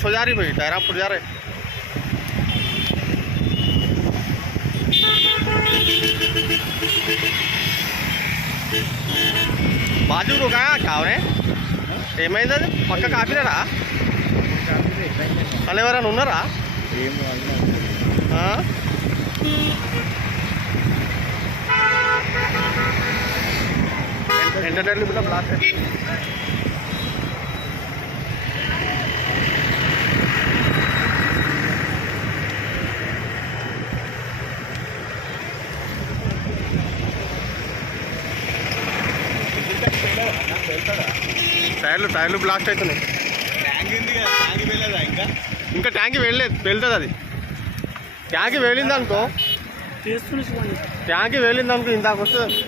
परसों जा रही भाई, टहरापुर जा रहे। बाजू रुका क्या ఏమైంది అది పక్క కాపీరా అలా ఎవరైనా ఉన్నారా ఎంటర్టైన్మెంట్ కూడా బ్లాస్ట్ టైర్లు బ్లాస్ట్ అవుతున్నాయి ఇంకా ట్యాంక్ వెళ్తుంది అది ట్యాంక్ వెళ్ళింది అనుకో ట్యాంక్ వెళ్ళింది అనుకో ఇందాక వస్తుంది